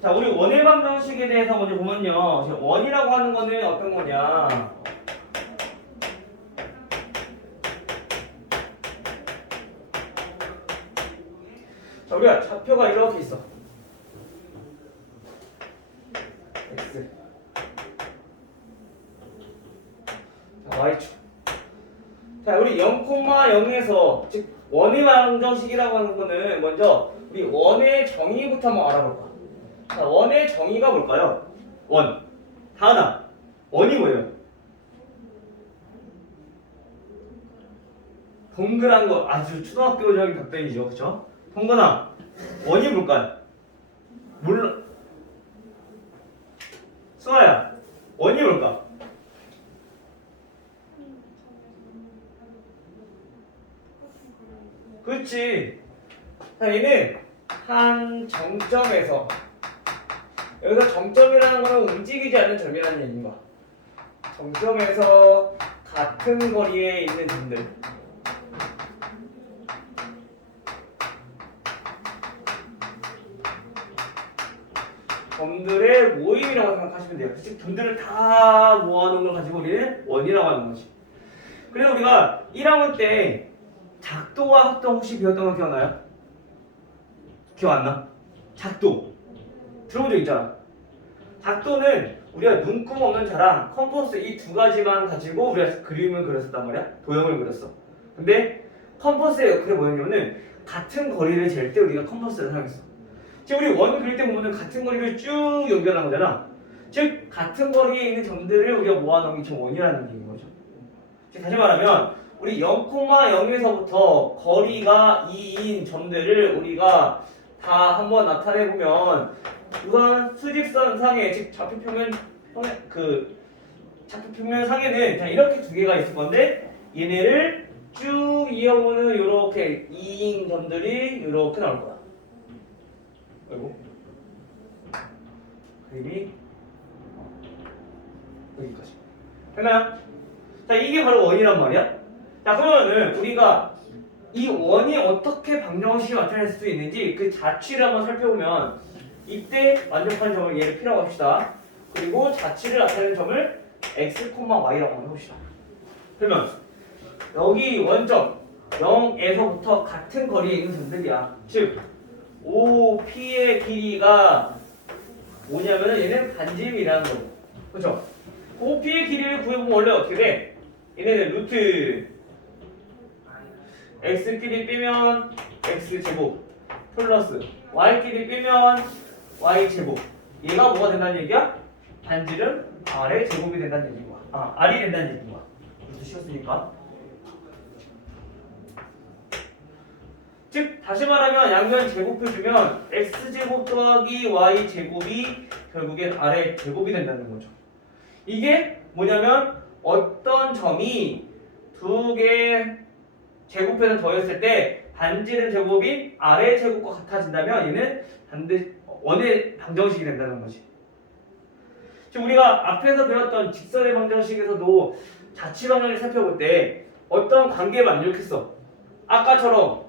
자, 우리 원의 방정식에 대해서 먼저 보면요. 지금 원이라고 하는 거는 어떤 거냐? 자, 우리가 좌표가 이렇게 있어. x. 자, y축. 자, 우리 0,0에서 즉 원의 방정식이라고 하는 거는 먼저 우리 원의 정의부터 한번 알아볼까? 자, 원의 정의가 뭘까요? 원. 다하나. 원이 뭐예요? 동그란 거 아주 초등학교적인 답변이죠, 그렇죠? 동건아, 원이 뭘까요? 몰라. 수아야, 원이 뭘까? 그렇지. 자, 얘는 한 정점에서 여기서 정점이라는 거는 움직이지 않는 점이라는 얘기인 거야. 정점에서 같은 거리에 있는 점들. 점들의 모임이라고 생각하시면 돼요. 즉 점들을 다 모아놓은 걸 가지고 우리는 원이라고 하는 거지. 그래서 우리가 1학년 때 작도와 합도 혹시 배웠던 거 기억나요? 기억 안 나? 작도 들어본 적 있잖아. 작도는 우리가 눈금 없는 자랑, 컴퍼스 이 두 가지만 가지고 우리가 그림을 그렸었단 말이야. 도형을 그렸어. 근데 컴퍼스의 역할이 뭐였냐면은 같은 거리를 잴 때 우리가 컴퍼스를 사용했어. 지금 우리 원 그릴 때 보면은 같은 거리를 쭉 연결한 거잖아. 즉 같은 거리에 있는 점들을 우리가 모아놓은 게 지금 원이라는 얘기인 거죠. 즉 다시 말하면 우리 0,0에서부터 거리가 2인 점들을 우리가 다 한번 나타내 보면 우선 수직선 상에 즉 좌표평면 좌표평면 상에는 그냥 이렇게 두 개가 있을 건데 얘네를 쭉 이어보는 이렇게 2인 점들이 이렇게 나올 거야. 그리고 그림이 여기까지 됐나요? 자, 이게 바로 원이란 말이야. 자, 그러면은 우리가 이 원이 어떻게 방정식이 나타낼 수 있는지 그 자취를 한번 살펴보면 이때 완벽한 점을 얘를 P라고 합시다. 그리고 자취를 나타내는 점을 x, y라고 한번 해봅시다. 그러면 여기 원점 0에서부터 같은 거리에 있는 점들이야. 즉 OP의 길이가 뭐냐면 얘는 반지름이라는 거고, 그렇죠? OP의 길이를 구해보면 원래 어떻게 돼? 얘네는 루트 x끼리 빼면 x제곱 플러스 y끼리 빼면 y제곱. 얘가 뭐가 된다는 얘기야? 반지름 r의 제곱이 된다는 얘기인 거야. r이 된다는 얘기인 거야. 루트 씌웠으니까. 즉 다시 말하면 양면 제곱해주면 x제곱 더하기 y제곱이 결국엔 r의 제곱이 된다는 거죠. 이게 뭐냐면 어떤 점이 두 개 제곱해서 더했을 때 반지름 제곱이 r의 제곱과 같아진다면 얘는 반드시 원의 방정식이 된다는 거지. 지금 우리가 앞에서 배웠던 직선의 방정식에서도 자취 방정식을 살펴볼 때 어떤 관계에 만족했어. 아까처럼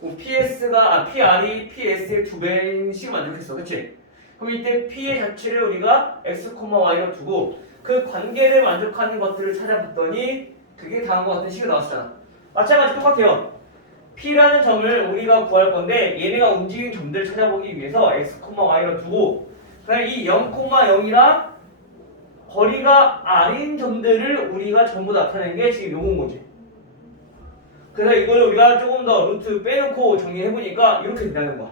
PR이 PS의 2배인 식을 만족했어. 그치? 그럼 이때 P의 자취를 우리가 x, y로 두고 그 관계를 만족하는 것들을 찾아봤더니 그게 다음과 같은 식이 나왔잖아. 마찬가지 똑같아요. P라는 점을 우리가 구할 건데 얘네가 움직이는 점들을 찾아보기 위해서 x, y로 두고 그다음에 이 0,0이랑 거리가 r인 점들을 우리가 전부 나타낸 게 지금 요건 거지. 그래서 이걸 우리가 조금 더 루트 빼놓고 정리해보니까 이렇게 된다는 거야.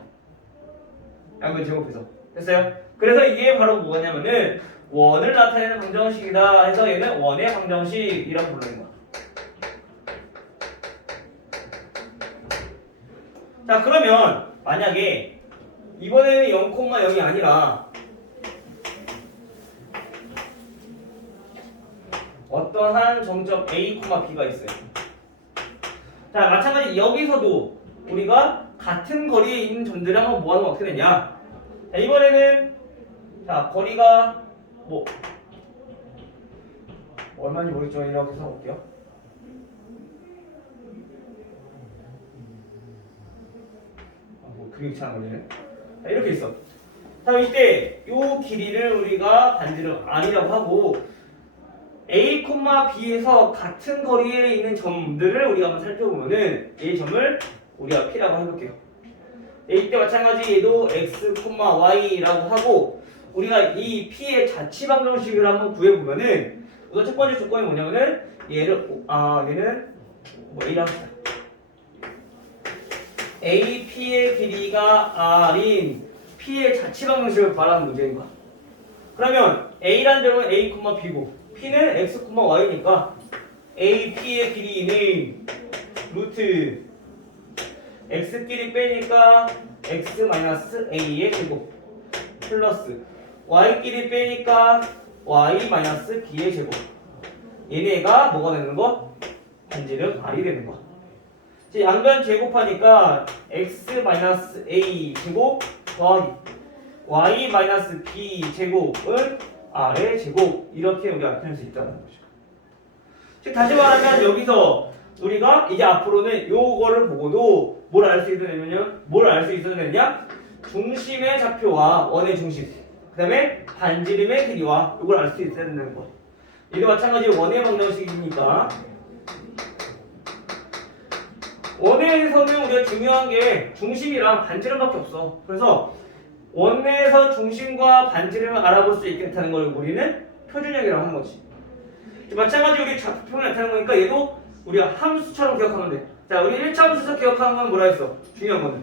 양변 제곱해서. 됐어요? 그래서 이게 바로 뭐냐면은 원을 나타내는 방정식이다 해서 얘는 원의 방정식이라고 부르는 거야. 자, 그러면 만약에 이번에는 0,0이 아니라 어떠한 점점 A, B가 있어요. 자, 마찬가지 여기서도 우리가 같은 거리에 있는 점들을 한번 모아놓으면 어떻게 되냐. 자, 이번에는 자 거리가 얼마인지 모르겠죠. 이렇게 써볼게요. 그림이 잘 안 걸리네. 자, 이렇게 있어. 다음 이때 요 길이를 우리가 반지름 R이라고 하고 A, B에서 같은 거리에 있는 점들을 우리가 한번 살펴보면은 이 점을 우리가 P라고 해볼게요. 이때 마찬가지 얘도 X, Y라고 하고 우리가 이 P의 자취 방정식을 한번 구해보면은 우선 첫 번째 조건이 뭐냐면은 얘는 뭐 A라고 합시다. AP의 길이가 R인 P의 자취 방정식을 구하라는 문제인 거야. 그러면 A라는 점은 A, B고 P는 X, Y니까 AP의 길이는 루트 X끼리 빼니까 X-A의 제곱 플러스 Y끼리 빼니까 Y-B의 제곱 얘네가 뭐가 되는 거? 반지름 R이 되는 거. 양변 제곱하니까 X-A 제곱 더하기 Y-B 제곱은 R의 제곱 이렇게 우리가 나타낼 수 있다는 거죠. 즉 다시 말하면 여기서 우리가 이제 앞으로는 요거를 보고도 뭘 알 수 있었느냐? 중심의 좌표와 원의 중심, 그 다음에 반지름의 길이와 이걸 알 수 있어야 된다는 거. 이도 마찬가지로 원의 방정식이니까 원에서는 우리가 중요한 게 중심이랑 반지름밖에 없어. 그래서 원에서 중심과 반지름을 알아볼 수 있겠다는 걸 우리는 표준형이라고 하는 거지. 마찬가지로 우리 좌표평을 나타내는 거니까 얘도 우리가 함수처럼 기억하면 돼. 자, 우리 1차 함수에서 기억하는 건 뭐라 했어? 중요한 거는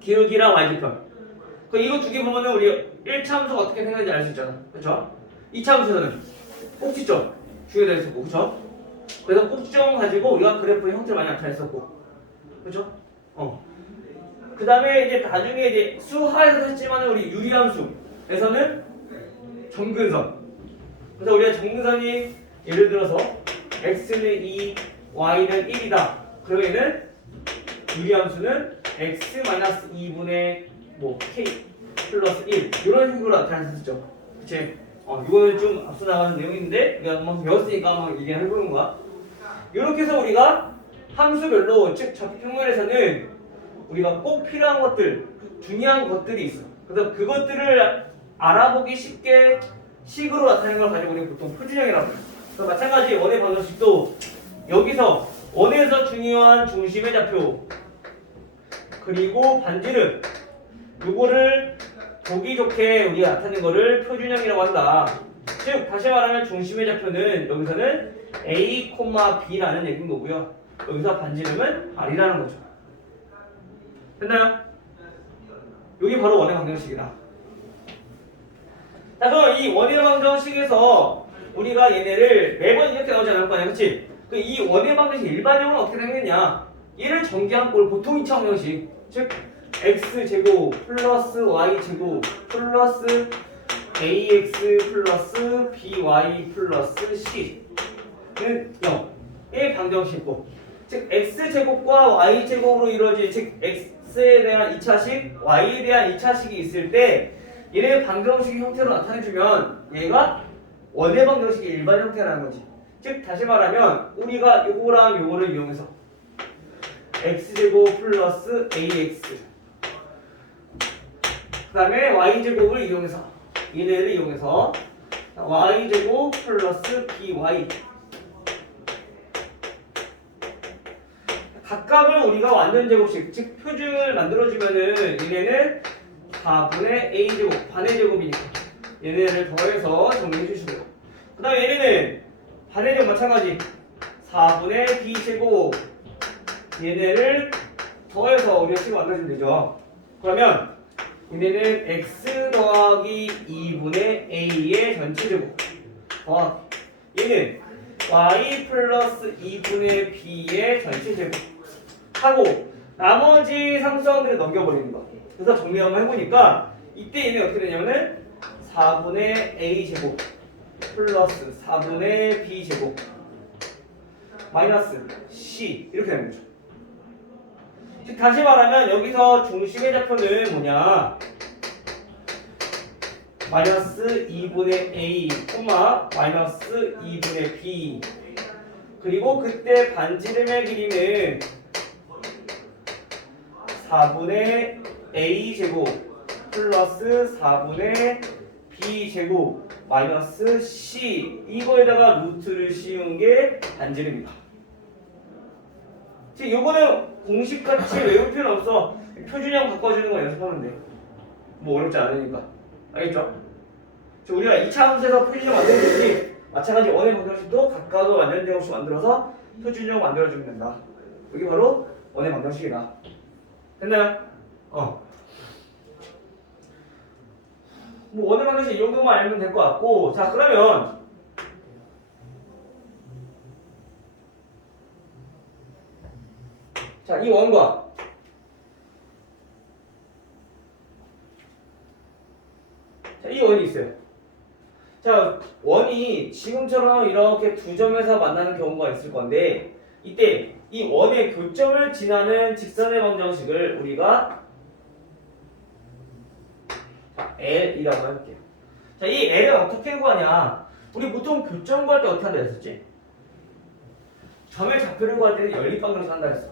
기울기랑 y지편. 이거 두 개 보면은 우리 1차 함수가 어떻게 생겼는지 알 수 있잖아. 그렇죠? 2차 함수에서는 꼭지점 중요하다 했었고, 그렇죠? 그래서 꼭지점 가지고 우리가 그래프의 형태를 많이 나타냈었고, 그렇죠? 그 다음에 이제 나중에 이제 수하에서 했지만 우리 유리함수에서는 정근선. 그래서 우리가 정근선이 예를 들어서 x는 2, y는 1이다. 그러면은 유리함수는 x-2분의 k 플러스 1 이런 식으로 나타냈었죠. 그치? 이거는 좀 앞서 나가는 내용인데 우리가 한번 배웠으니까 한번 얘기해보는 거야. 이렇게 해서 우리가 함수별로 즉 좌표평면에서는 우리가 꼭 필요한 것들, 중요한 것들이 있어. 그래서 그것들을 알아보기 쉽게 식으로 나타내는 걸 가지고 우리는 보통 표준형이라고 해요. 그래서 마찬가지 원의 방정식도 여기서 원에서 중요한 중심의 좌표 그리고 반지름 요거를 보기 좋게 우리가 나타내는 거를 표준형이라고 한다. 즉 다시 말하면 중심의 좌표는 여기서는 A, B라는 얘기인 거고요. 여기서 반지름은 R이라는 거죠. 됐나요? 여기 바로 원의 방정식이다. 자, 그럼 이 원의 방정식에서 우리가 얘네를 매번 이렇게 나오지 않을 거 아니야, 그치? 이 원의 방정식 일반형은 어떻게 생겼냐? 얘를 전개한 꼴 보통 2차 방정식, 즉 x제곱 플러스 y제곱 플러스 ax 플러스 by 플러스 c는 0의 방정식이고, 즉 x제곱과 y제곱으로 이루어진 즉 x에 대한 2차식, y에 대한 2차식이 있을 때 얘네 방정식 형태로 나타내주면 얘가 원의 방정식의 일반 형태라는 거지. 즉 다시 말하면 우리가 요거랑 요거를 이용해서 x제곱 플러스 ax 그 다음에 y제곱을 이용해서 얘네를 이용해서 y제곱 플러스 by 각각을 우리가 완전 제곱식 즉 표준을 만들어주면은 얘네는 4분의 a제곱 반의 제곱이니까 얘네를 더해서 정리해 주시고요. 그 다음에 얘네는 반의 제곱 마찬가지 4분의 b제곱 얘네를 더해서 우리가 식을 만들어주면 되죠. 그러면 얘네는 x 더하기 2분의 a의 전체 제곱 더하기 얘는 y 플러스 2분의 b의 전체 제곱 하고 나머지 상수항들을 넘겨버리는 거. 그래서 정리 한번 해보니까 이때 얘네 어떻게 되냐면은 4분의 a제곱 플러스 4분의 b제곱 마이너스 c 이렇게 되는 거죠. 즉 다시 말하면 여기서 중심의 좌표는 뭐냐? 마이너스 2분의 a, 마이너스 2분의 b 그리고 그때 반지름의 길이는 4분의 a제곱 플러스 4분의 b제곱 마이너스 c 이거에다가 루트를 씌운 게 반지름이다. 지금 요거는 공식같이 외울 필요 없어. 표준형 바꿔주는 거 연습하면 돼. 뭐 어렵지 않으니까. 알겠죠? 우리가 2차 함수에서 표준형 만들듯이 마찬가지 원의 방정식도 각각의 완전 제곱식 만들어서 표준형 만들어주면 된다. 여기 바로 원의 방정식이다. 됐나요? 뭐 원의 방정식 이 정도만 알면 될 것 같고, 자 그러면 자 이 원과 자 이 원이 있어요. 자 원이 지금처럼 이렇게 두 점에서 만나는 경우가 있을 건데, 이때 이 원의 교점을 지나는 직선의 방정식을 우리가 자, L이라고 할게요. 자, 이 L은 어떻게 구하냐? 우리 보통 교점 구할 때 어떻게 한다 했었지? 점의 좌표를 구할 때는 연립 방정식 한다 했어.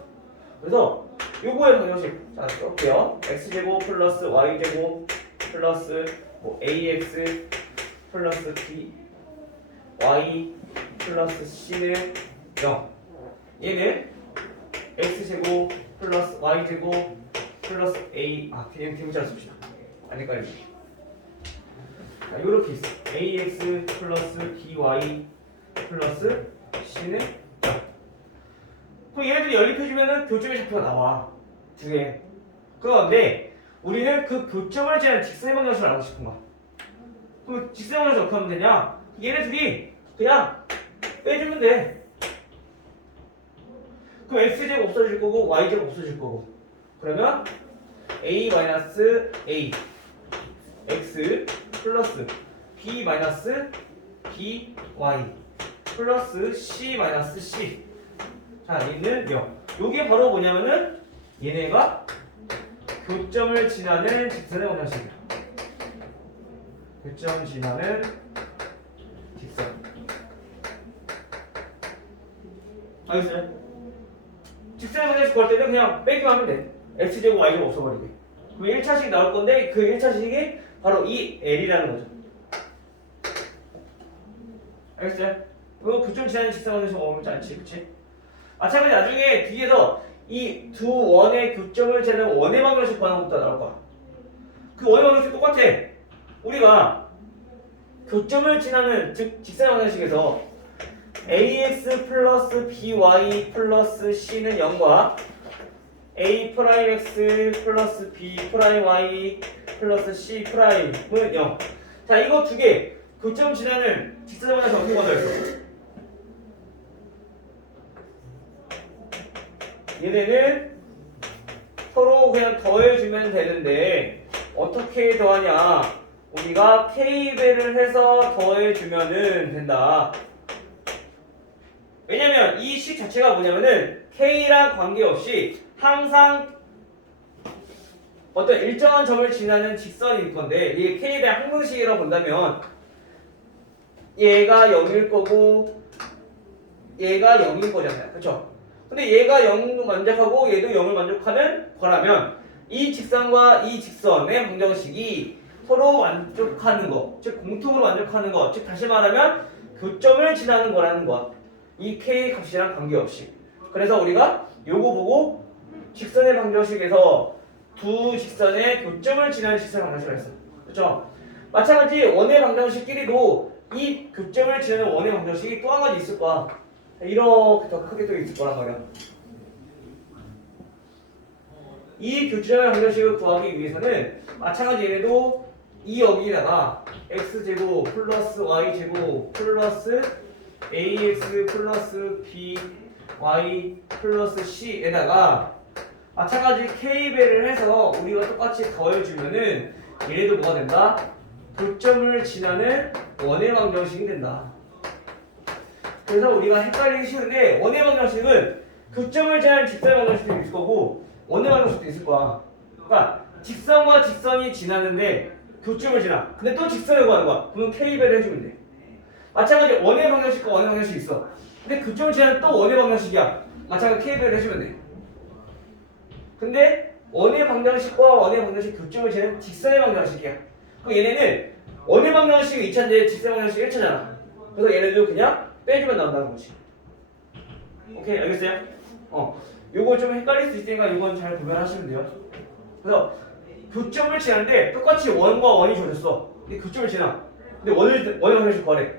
그래서 요거의 방정식 자 써볼게요. x제곱 플러스 y제곱 플러스 뭐 ax 플러스 b y 플러스 c는 0. 얘는 x제곱 플러스 y제곱 플러스 a 그냥 대문자로 씁시다. 안 헷갈리죠? 자, 요렇게 있어. ax 플러스 by 플러스 c는 0. 그럼 얘네들이 연립해주면은 교점의 좌표가 나와. 두 개. 그런데 우리는 그 교점을 지나는 직선의 방정식을 알고 싶은 거야. 그럼 직선의 방정식 어떻게 하면 되냐? 얘네들이 그냥 빼주면 돼. 그럼 x제곱 없어질 거고 y제곱 없어질 거고. 그러면 a 마이너스 a x 플러스 b 마이너스 b y 플러스 c 마이너스 c. 자 얘는 0. 요게 바로 뭐냐면은 얘네가 교점을 지나는 직선의 방정식이야. 교점 지나는 직선. 알겠어요? 직선의 방정식 구할 때는 그냥 빼기만 하면 돼. x제곱 y제곱 없어버리게. 그럼 1차식 나올 건데 그 1차식이 바로 이 L이라는 거죠. 알겠어요? 이거 교점 지나는 직선 방정식 어렵지 않지, 그치? 마찬가지 나중에 뒤에서 이 두 원의 교점을 재는 원의 방정식 구하는 것도 나올 거야. 그 원의 방정식 똑같아. 우리가 교점을 지나는 즉 직선의 방정식에서 ax 플러스 by 플러스 c는 0과 a 프라임 x 플러스 b 프라임 y 플러스 c 프라임은 0. 자 이거 두 개 교점 지나는 직선의 방정식 어떻게 만들었어? 얘네는 서로 그냥 더해주면 되는데 어떻게 더하냐? 우리가 k배를 해서 더해주면은 된다. 왜냐면 이 식 자체가 뭐냐면은 k랑 관계없이 항상 어떤 일정한 점을 지나는 직선일 건데, 이 k배 항등식이라고 본다면 얘가 0일 거고 얘가 0인 거잖아요. 그쵸? 근데 얘가 0을 만족하고 얘도 0을 만족하는 거라면 이 직선과 이 직선의 방정식이 서로 만족하는 거, 즉 공통으로 만족하는 거, 즉 다시 말하면 교점을 지나는 거라는 거. 이 k 값이랑 관계없이. 그래서 우리가 요거 보고 직선의 방정식에서 두 직선의 교점을 지나는 직선의 방정식을 했어. 그렇죠? 마찬가지 원의 방정식끼리도 이 교점을 지나는 원의 방정식이 또 한 가지 있을 거야. 이렇게 더 크게 또 있을 거란 말이야. 이 교점의 방정식을 구하기 위해서는 마찬가지 얘네도 이 여기다가 x제곱 플러스 y제곱 플러스 ax 플러스 by 플러스 c에다가 마찬가지 k배를 해서 우리가 똑같이 더해주면은 얘네도 뭐가 된다? 교점을 지나는 원의 방정식이 된다. 그래서 우리가 헷갈리기 쉬운데 원의 방정식은 교점을 지나는 직선의 방정식도 있을 거고 원의 방정식도 있을 거야. 그러니까 직선과 직선이 지나는데 교점을 지나. 근데 또 직선을 구하는 거야. 그럼 k배를 해주면 돼. 마찬가지 원의 방정식과 원의 방정식이 있어. 근데 교점을 지나는 또 원의 방정식이야. 마찬가지 k배를 해주면 돼. 근데 원의 방정식과 원의 방정식 교점을 지는 직선의 방정식이야. 그럼 얘네는 원의 방정식이 2차인데 직선의 방정식이 1차잖아. 그래서 얘네도 그냥 빼주면 나온다는 거지. 오케이, 알겠어요? 요거 좀 헷갈릴 수 있으니까 이건 잘 구별하시면 돼요. 그래서 교점을 지나는데 똑같이 원과 원이 줘졌어. 근데 교점을 지나. 근데 원의 방정식 거래.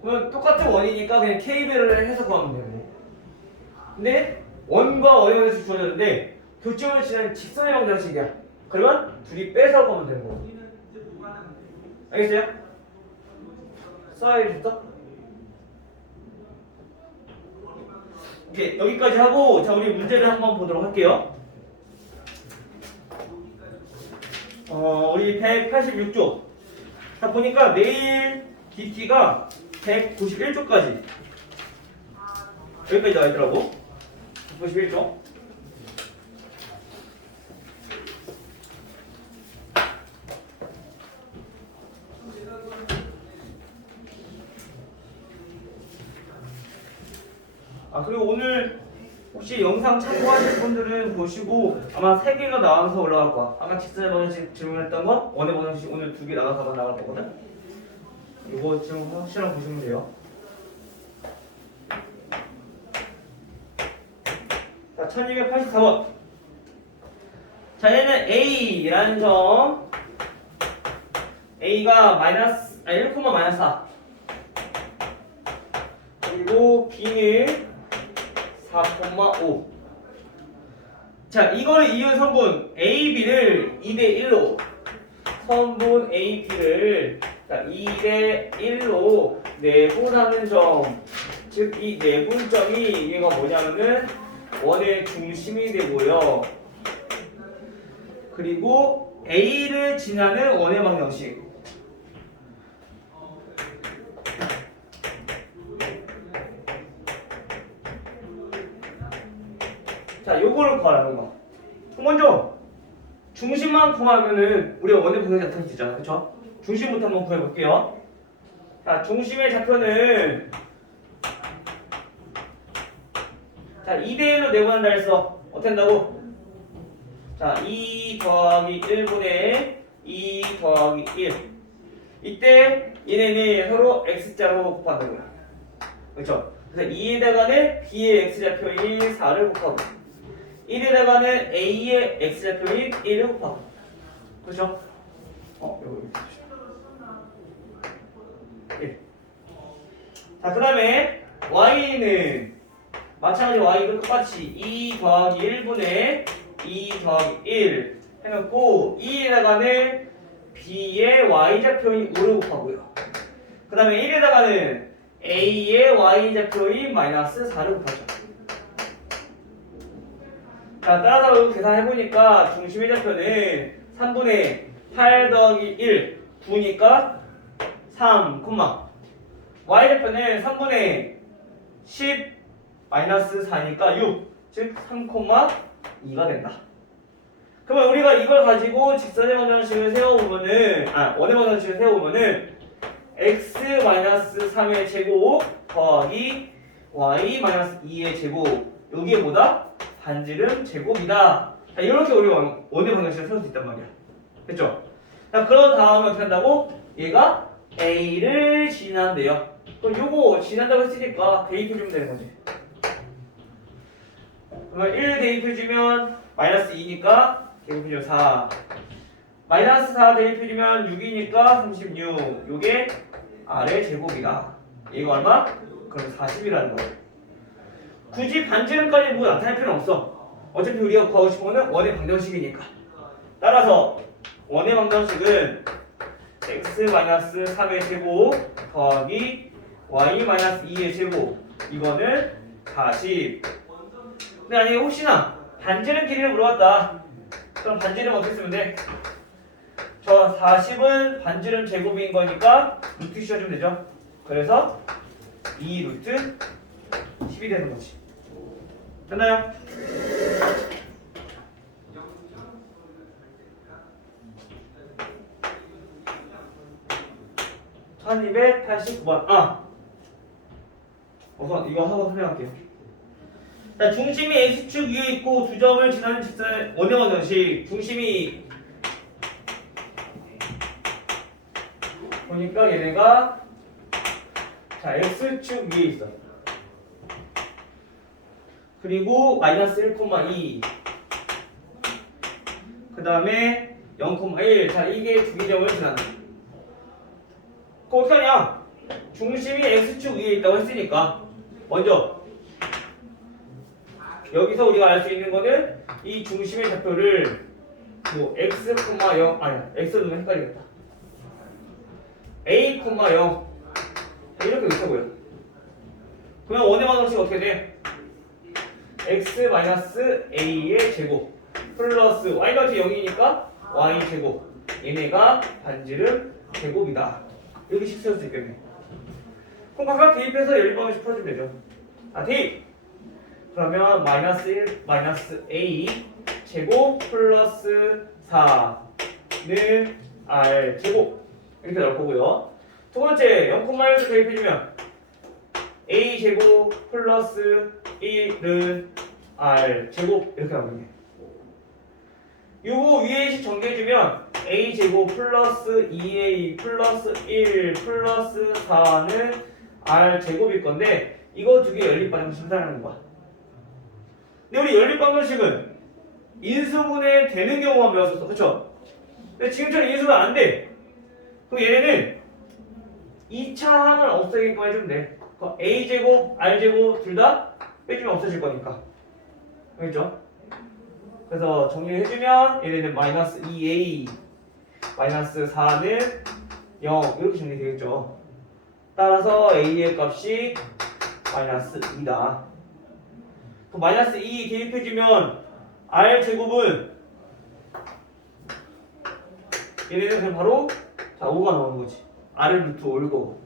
그러면 똑같은 원이니까 그냥 K배를 해서 구하면 되고. 근데 원과 원의 방정식 주어졌는데 교점을 지나는 직선의 방정식이야. 그러면 둘이 빼서 구하면 되는 거고. 알겠어요? 써야 됐어? 이제 여기까지 하고 자 우리 문제를 한번 보도록 할게요. 우리 186쪽. 자 보니까 내일 DT가 191쪽까지 여기까지 나와 있더라고. 191쪽. 그리고 오늘 혹시 영상 참고하실 분들은 보시고 아마 3개가 나와서 올라갈 거야. 아까 직선의 방정식 질문했던 거 원의 방정식 오늘 2개 나눠서 나갈 거거든. 이거 지금 확실하게 보시면 돼요. 자, 1284번. 자, 얘는 A라는 점. A가 1,-4. 그리고 B는 4,5. 자, 이거를 이은 성분 AB를 2대1로 성분 AB를 2대1로 내분하는 점. 즉, 이 내분점이 얘가 뭐냐면은 원의 중심이 되고요. 그리고 A를 지나는 원의 방정식. 자, 요거를 구하라는 거. 먼저 중심만 구하면은 우리가 원의 방정식 나타낼 수 있잖아, 그렇죠? 중심부터 한번 구해볼게요. 자, 중심의 좌표는 자 2대1로 내분한다 했어. 어떻게 한다고? 자, 2 더하기 1분의 2 더하기 1. 이때 얘네는 서로 x자로 곱하는 거야. 그렇죠? 그래서 2에다가는 b의 x좌표인 4를 곱하고 1에다가는 a의 x좌표인 1을 곱하고. 그렇죠? 요거 1. 자, 그 다음에 y는 마찬가지로 y도 똑같이 2 더하기 1분의 2 더하기 1 해놓고 2에다가는 b의 y좌표인 5를 곱하고요. 그 다음에 1에다가는 a의 y좌표인 마이너스 4를 곱하죠. 자, 따라서 계산해보니까 중심의 좌표는 3분의 8 더하기 1 9니까 3, y좌표는 3분의 10 마이너스 4니까 6, 즉 3,2가 된다. 그러면 우리가 이걸 가지고 직선의 방정식을 세워보면은 원의 방정식을 세워보면은 x-3의 제곱 더하기 y-2의 제곱 여기에 뭐다? 반지름 제곱이다. 자, 이렇게 우리가 원의 방정식을 세울 수 있단 말이야. 됐죠? 자, 그런 다음에 어떻게 한다고? 얘가 A를 지난대요. 그럼 요거 지난다고 했으니까 대입해주면 되는 거지. 그러면 1 대입해주면 마이너스 2니까 대입해주면 4. 마이너스 4 대입해주면 6이니까 36. 요게 R의 제곱이다. 이거 얼마? 그럼 40이라는 거예요. 굳이 반지름까지 뭐 나타낼 필요는 없어. 어차피 우리가 구하고 싶은 거는 원의 방정식이니까. 따라서 원의 방정식은 x-3의 제곱 더하기 y-2의 제곱 이거는 40. 근데 아니 혹시나 반지름 길이를 물어봤다. 그럼 반지름 어떻게 쓰면 돼? 저 40은 반지름 제곱인 거니까 루트 씌워주면 되죠. 그래서 2 루트 10이 되는 거지. 됐나요? (1289번) 우선 이거 하고 설명할게요. 자, 중심이 x축 위에 있고 두 점을 지나는 직선의 원형원 정식. 중심이 보니까 얘네가 자 x축 위에 있어. 그리고 마이너스 1,2 그 다음에 0,1 자 이게 두 개 점을 지나는 그거 어떻게 하냐 중심이 x축 위에 있다고 했으니까 먼저 여기서 우리가 알 수 있는 거는 이 중심의 좌표를 뭐 x, 0 아니야 x 넣으면 헷갈리겠다 a, 0 이렇게 있어보여. 그러면 원의 방정식 어떻게 돼? x-a의 제곱 플러스 y가 0이니까 y 제곱 얘네가 반지름 제곱이다. 이렇게 식 세울 수 있겠네. 그럼 각각 대입해서 연립방정식 풀어주면 되죠. 아 대입! 그러면 마이너스 1 마이너스 a 제곱 플러스 4는 r 제곱 이렇게 나올 거고요. 두 번째 0,1을 대입해주면 a 제곱 플러스 1은 r 제곱 이렇게 나오겠네. 요거 위에 식 전개해주면 a 제곱 플러스 2a 플러스 1 플러스 4는 r 제곱일 건데 이거 두 개 연립방정식 심사하는 거야. 근데 우리 연립방정식은 인수분해 되는 경우만 배웠었어. 그쵸? 근데 지금처럼 인수분해 안 돼. 그럼 얘네는 2차 항을 없애기만 해주면 돼. a제곱, r제곱 둘 다 빼주면 없어질 거니까. 알겠죠? 그래서 정리해주면 얘네는 마이너스 2a 마이너스 4는 0 이렇게 정리되겠죠. 따라서 a의 값이 마이너스 2다. 마이너스 2 대입해주면 r제곱은 얘네는 그냥 바로 자 5가 나오는 거지. r을 루트 5일 거고.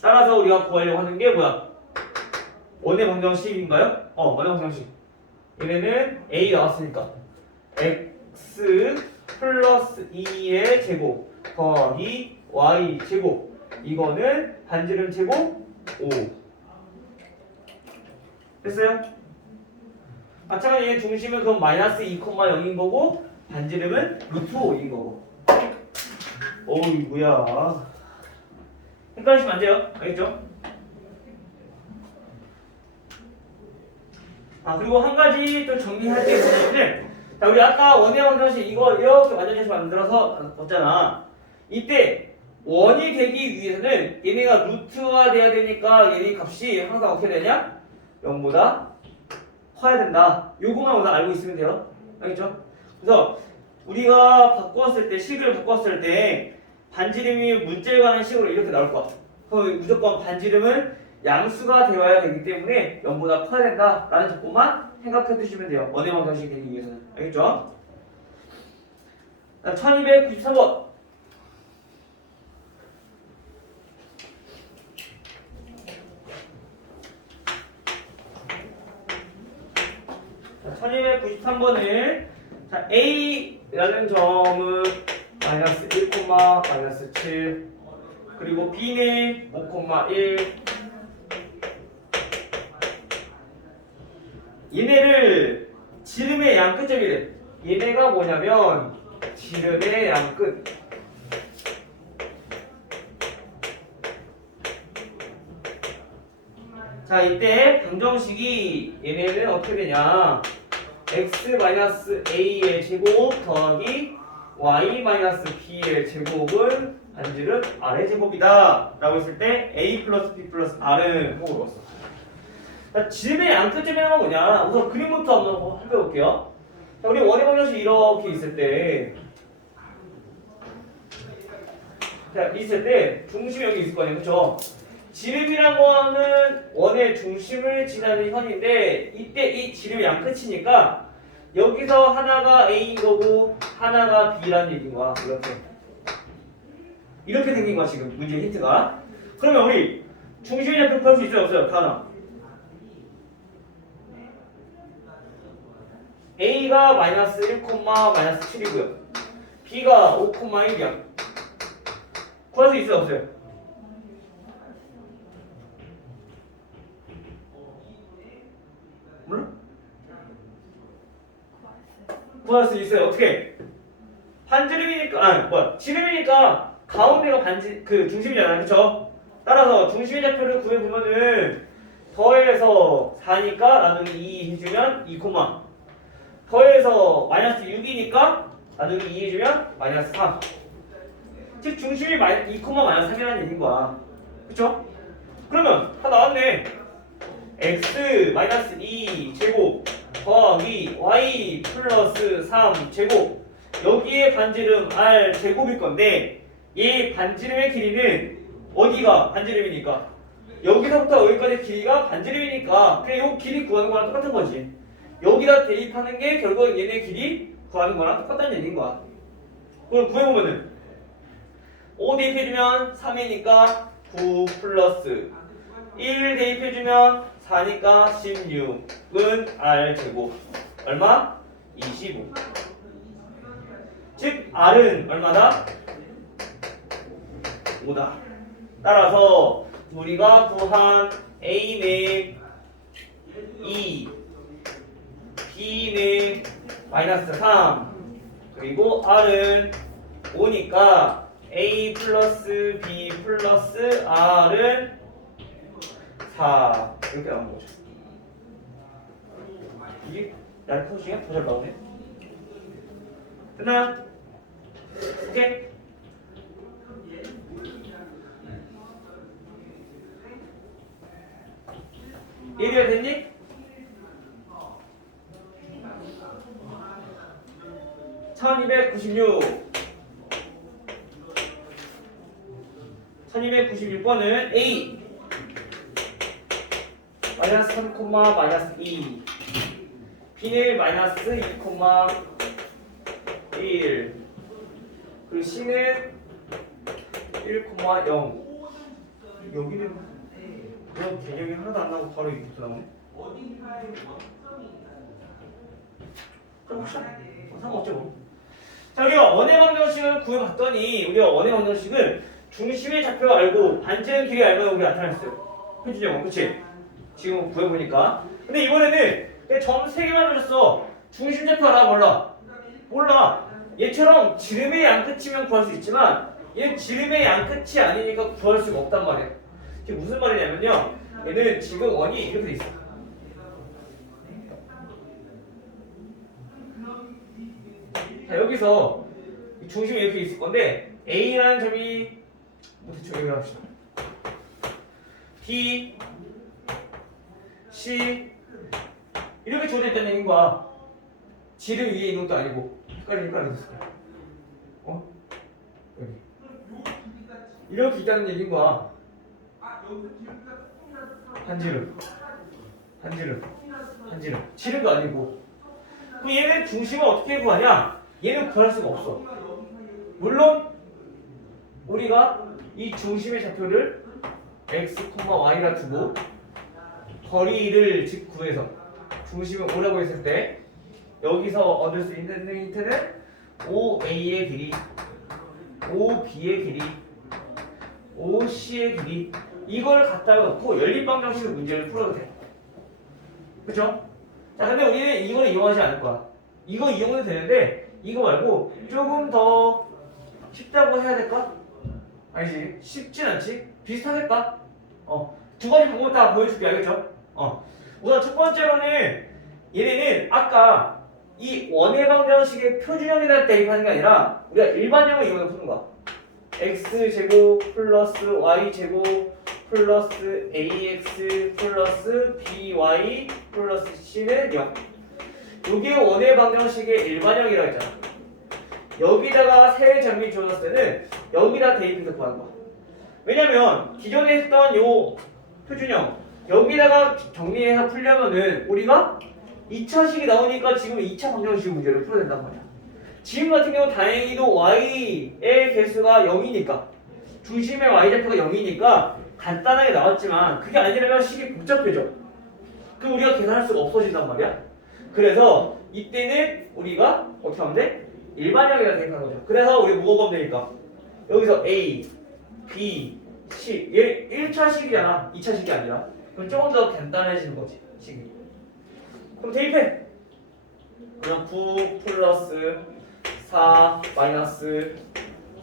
따라서 우리가 구하려고 하는 게 뭐야? 원의 방정식인가요? 원의 방정식. 얘네는 a 나왔으니까 x 플러스 2의 제곱 더하기 y 제곱 이거는 반지름 제곱 5 됐어요? 마찬가지로 얘 중심은 그럼 마이너스 2,0인 거고 반지름은 루트 5인 거고. 어이구야 헷갈리시면 안 돼요. 알겠죠? 그리고 한 가지 또 정리할 게 있는데 자 우리 아까 원의 방정식 이거 이렇게 완전히 만들어서 봤잖아. 이때 원이 되기 위해서는 얘네가 루트화 돼야 되니까 얘네 값이 항상 어떻게 되냐? 0보다 커야 된다. 요거만 우선 알고 있으면 돼요. 알겠죠? 그래서 우리가 바꿨을 때 식을 바꿨을 때 반지름이 문자에 관한 식으로 이렇게 나올 거야. 그럼 무조건 반지름은 양수가 되어야 되기 때문에 0보다 커야 된다라는 조건만 생각해 두시면 돼요. 원의 방정식이 되기 위해서는. 알겠죠? 1293번. 자, 1293번을 자, A라는 점은 마이너스 1, 마이너스 7 그리고 B는 5,1 얘네를 지름의 양끝점이래. 얘네가 뭐냐면 지름의 양끝 자 이때 방정식이 얘네는 어떻게 되냐 x-a의 제곱 더하기 y-b의 제곱은 반지름 r의 제곱이다 라고 했을 때 a 플러스 b 플러스 r은 하고 물었어. 자, 지름의 양끝점이라는 건 뭐냐 우선 그림부터 한번 살펴볼게요. 자, 우리 원의 방정식 이렇게 있을 때 자, 있을 때 중심이 여기 있을 거 아니에요. 그쵸? 지름이란 거는 원의 중심을 지나는 현인데 이때 이 지름의 양끝이니까 여기서 하나가 A인 거고 하나가 B라는 얘기인 거야. 이렇게 생긴 거야 지금 문제 힌트가. 그러면 우리 중심의 좌표 구할 수 있어요 없어요? 하나 A가 마이너스 1, 마이너스 7이고요 B가 5,1이야 구할 수 있어요 없어요? 몰라? 구할 수 있어요. 어떻게? 지름이니까 가운데가 중심이잖아요. 그쵸? 따라서 중심의 좌표를 구해보면은 더해서 4니까 나누기 2 해주면 2, 더해서 마이너스 6이니까 나누기 2 해주면 마이너스 3. 즉 중심이 2, 마이너스 3이라는 얘기인 거야. 그쵸? 그러면 다 나왔네. x 마이너스 2 제곱 더하기 y 플러스 3 제곱. 여기에 반지름 r 제곱일 건데 이 반지름의 길이는 어디가 반지름이니까 여기서부터 여기까지 길이가 반지름이니까 그냥 이 길이 구하는 거랑 똑같은 거지. 여기다 대입하는 게 결국 얘네 길이 구하는 거랑 똑같다는 얘기인 거야. 그걸 구해보면은 5 대입해주면 3이니까 9 플러스 1 대입해주면 4니까 16은 r제곱 얼마? 25. 즉 r은 얼마다? 5다. 따라서 우리가 구한 a는 2, b는 마이너스 3, 그리고 r은 5니까 a 플러스 b 플러스 r은 4 이렇게 나오는 거죠. 이게 날 커 중에 더 잘 나오네. 됐나요? 오케이? 이해가 됐니? (1296) 1296번은 A 마이너스 3, 마이너스 2 B는 마이너스 2, 1 그리고 C는 1, 0 여기는 그냥 개념이 하나도 안 나오고 바로 이렇게 나오네. 상관없죠 뭐. 자, 우리가 원의 방정식을 구해봤더니 우리가 원의 방정식은 중심의 좌표를 알고 반지름 길이 알면 우리 나타냈어요. 표준형, 그치? 지금 구해보니까. 근데 이번에는 그냥 점 3개만 주셨어. 중심 좌표 알아? 몰라? 몰라. 얘처럼 지름의 양끝이면 구할 수 있지만 얘는 지름의 양끝이 아니니까 구할 수가 없단 말이야. 이게 무슨 말이냐면요, 얘는 지금 원이 이렇게 돼 있어. 자, 여기서 중심이 이렇게 있을 건데 A라는 점이 대충 여기 합시다. D, C 이렇게 조져 있다는 얘기인 거야. 지름 위에 있는 것도 아니고 헷갈렸을 거야. 여기 이렇게 있다는 얘기인 거야. 반지름 지름도 아니고. 그럼 얘는 중심을 어떻게 구하냐? 얘는 구할 수가 없어. 물론 우리가 이 중심의 좌표를 x, y라 두고 거리를 즉 구해서 중심을 오라고 했을 때 여기서 얻을 수 있는 힌트는 OA의 길이, OB의 길이, OC의 길이 이걸 갖다가 놓고 연립방정식 문제를 풀어도 돼. 그쵸? 자, 근데 우리는 이거는 이용하지 않을 거야. 이거 이용해도 되는데 이거 말고 조금 더 쉽다고 해야 될까? 아니지, 쉽진 않지? 비슷하겠다. 두 가지 방법 다 보여줄게. 알겠죠? 우선 첫 번째로는 얘네는 아까 이 원의 방정식의 표준형에다 대입하는 게 아니라 우리가 일반형을 이용해서 푸는 거야. x제곱 플러스 y제곱 플러스 ax 플러스 by 플러스 c는 0. 이게 원의 방정식의 일반형이라고 했잖아. 여기다가 세 점이 주어졌을 때는 여기다 대입해서 구하는 거야. 왜냐면 기존에 했던 요 표준형 여기다가 정리해서 풀려면은 우리가 2차식이 나오니까 지금 2차 방정식 문제를 풀어야 된단 말이야. 지금 같은 경우 다행히도 y의 개수가 0이니까 중심의 y좌표가 0이니까 간단하게 나왔지만 그게 아니라면 식이 복잡해져. 그럼 우리가 계산할 수가 없어진단 말이야. 그래서 이때는 우리가 어떻게 하면 돼? 일반형에다 대입하는 거죠. 그래서 우리 뭐가 보면 되니까 여기서 A, B, C 얘 1차식이잖아 2차식이 아니라. 그럼 조금 더 간단해지는 거지 식이. 그럼 대입해. 그럼 9 플러스 4 마이너스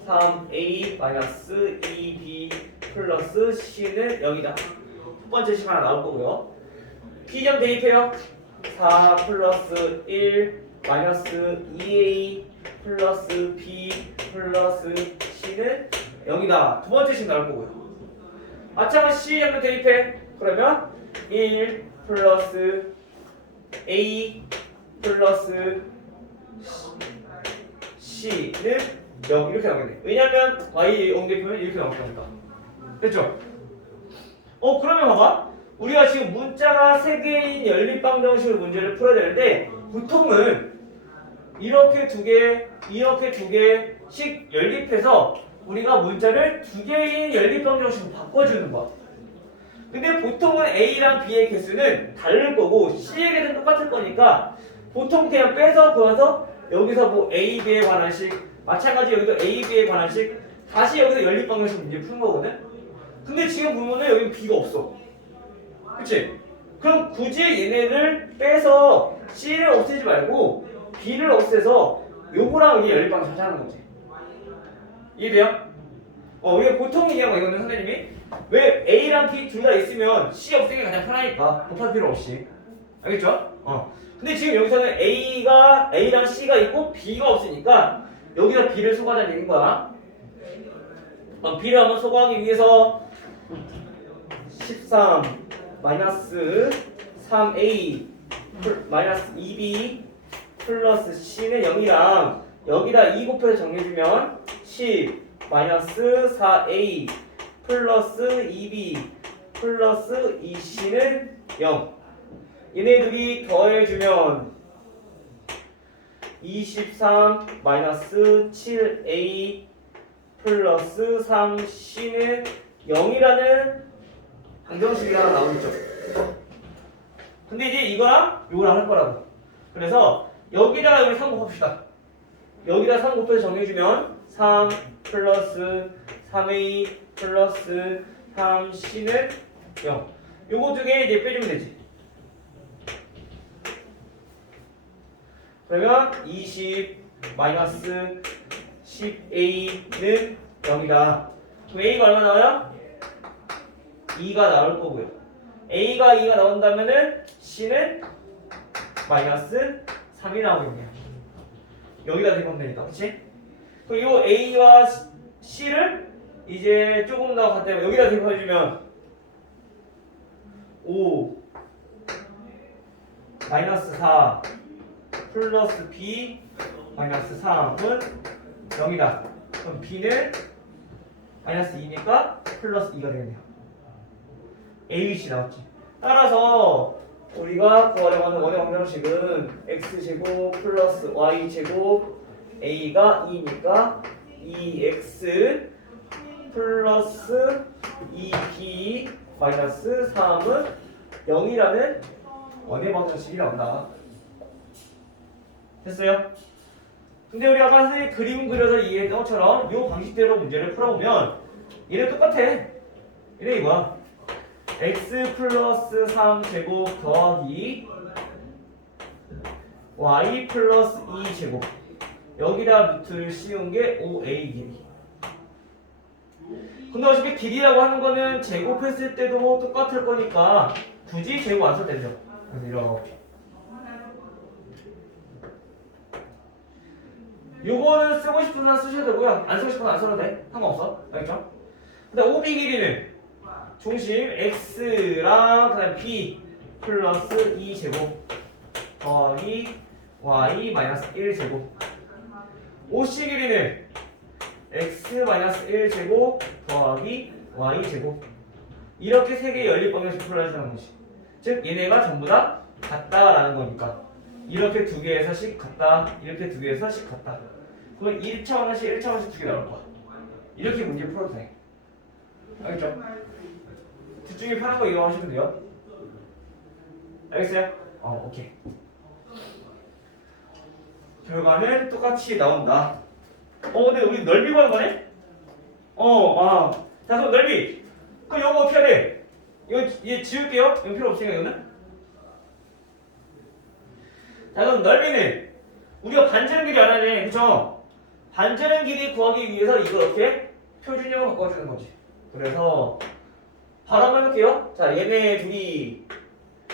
3a 마이너스 2b 플러스 c는 0이다. 첫 번째 식 하나 나올 거고요. p점 대입해요. 4 플러스 1 마이너스 2a 플러스 b 플러스 c는 0이다. 두 번째 식 나올 거고요. 마찬가지 c점도 대입해. 그러면 1 플러스 a 플러스 c는 0 이렇게 나오겠네. 왜냐면 y 옮기면 이렇게 나올 거니까. 됐죠? 그러면 봐봐. 우리가 지금 문자가 3개인 연립방정식으로 문제를 풀어야 되는데 보통은 이렇게 두 개씩 연립해서 우리가 문자를 2개인 연립방정식으로 바꿔주는 거야. 근데 보통은 A랑 B의 개수는 다를 거고 C의 개수는 똑같을 거니까 보통 그냥 빼서 그어서 여기서 뭐 A, B에 관한 식 마찬가지 여기도 A, B에 관한 식 다시 여기서 연립방정식 문제 푸는 거거든? 근데 지금 보면은 여기 B가 없어. 그치? 그럼 굳이 얘네를 빼서 C를 없애지 말고 B를 없애서 요거랑 여기 연립방정식 하자는 거지. 이해돼요? 이게 보통 얘기한 거 이거는 선생님이 왜 A랑 B 둘 다 있으면 C 없애는 게 가장 편하니까 곱할 필요 없이. 알겠죠? 근데 지금 여기서는 A랑 C가 있고 B가 없으니까 여기다 B를 소거하자는 얘기인 거야. B를 한번 소거하기 위해서 13 마이너스 3A 마이너스 2B 플러스 C는 0이랑 여기다 2 곱해서 정리해주면 10 마이너스 4A 플러스 2B 플러스 2C는 0 얘네들이 더해주면 23 마이너스 7A 플러스 3C는 0이라는 방정식이 하나 나오겠죠. 근데 이제 이거랑 이거랑 할 거라고. 그래서 여기다가 여기 3 곱합시다. 여기다 3 곱해서 정리해주면 3 플러스 3A 플러스 3C는 0 요거 두 개 이제 빼주면 되지. 그러면 20 마이너스 10A는 0이다. 그럼 A가 얼마 나와요? 2가 나올 거고요. A가 2가 나온다면은 C는 마이너스 3이 나오겠네요. 여기다 대입하면 되니까, 그치? 그럼 이 A와 C를 이제 조금 더 갖다 여기다 대입해주면 5 마이너스 4 플러스 B 마이너스 3은 0이다. 그럼 B는 마이너스 2니까 플러스 2가 되겠네요. A, C 나왔지. 따라서 우리가 구하려고 하는 원의 방정식은 x제곱 플러스 y제곱 a가 2니까 2x 플러스 2b 마이너스 3은 0이라는 원의 방정식이 나온다. 됐어요? 근데 우리 아까 선생님이 그림 그려서 이해했던 것처럼 이 방식대로 문제를 풀어보면 얘는 똑같아. 얘는 이거야. x 플러스 3제곱 더하기 y 플러스 2제곱 여기다 루트를 씌운 게 5a 길이. 근데 어차피 길이라고 하는 거는 제곱했을 때도 똑같을 거니까 굳이 제곱 안 써도 되죠. 그래서 이렇게 요거는 쓰고 싶은 사람 쓰셔도 되고요. 안 쓰고 싶은 사람 안 써도 돼. 상관없어. 알겠죠? 근데 5b 길이는 중심 x랑 그다음 b 플러스 2제곱 더하기 y 마이너스 1제곱 5c 길이는 x 마이너스 1제곱 더하기 y제곱 이렇게 세 개의 연립 방정식 풀어야지는 거지. 즉 얘네가 전부 다 같다라는 거니까 이렇게 두 개에서 씩 같다 이렇게 두 개에서 씩 같다. 그러면 1차원씩 1차원씩 두 개 나올 거야. 이렇게 문제 풀어도 돼. 알겠죠? 둘 중에 편한 거 이용하시면 돼요. 알겠어요? 오케이. 결과는 똑같이 나온다. 근데 우리 넓이 구하는 거네? 자, 그럼 넓이. 그럼 이거 어떻게 해야 돼? 이거 얘 지울게요. 이거 필요 없으니까 이거는. 자 그럼 넓이는 우리가 반지름 길이 알아야 돼. 그쵸? 반지름 길이 구하기 위해서 이걸 어떻게? 표준형으로 바꿔주는 거지. 그래서 바로 한번 해볼게요. 자 얘네 둘이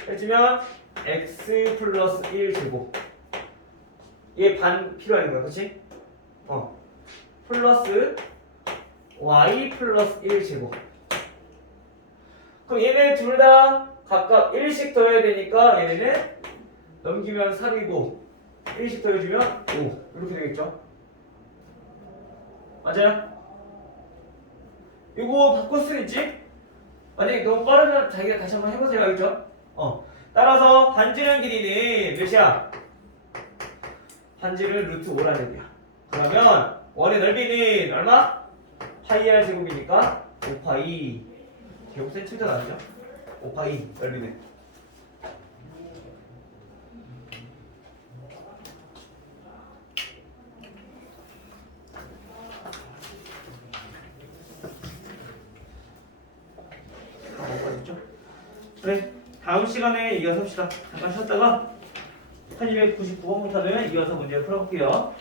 해주면 x 플러스 1 제곱 얘 반 필요한 거야. 그치? 플러스 y 플러스 1 제곱 그럼 얘네 둘 다 각각 1씩 더해야 되니까 얘네는 넘기면 3이고 1씩 더해주면 5 이렇게 되겠죠? 맞아요? 이거 바꿀 수 있지? 만약에 너무 빠르면 자기가 다시 한번 해보세요. 알겠죠? 따라서 반지름 길이는 몇이야? 반지름 루트 5라는 얘기야. 그러면 원의 넓이는 얼마? 파이 r 제곱이니까 5파이 제곱 센티미터 나왔죠? 5파이 넓이는 어디죠? 그래 다음 시간에 이어서 합시다. 잠깐 쉬었다가 1299번부터는 이어서 문제 풀어볼게요.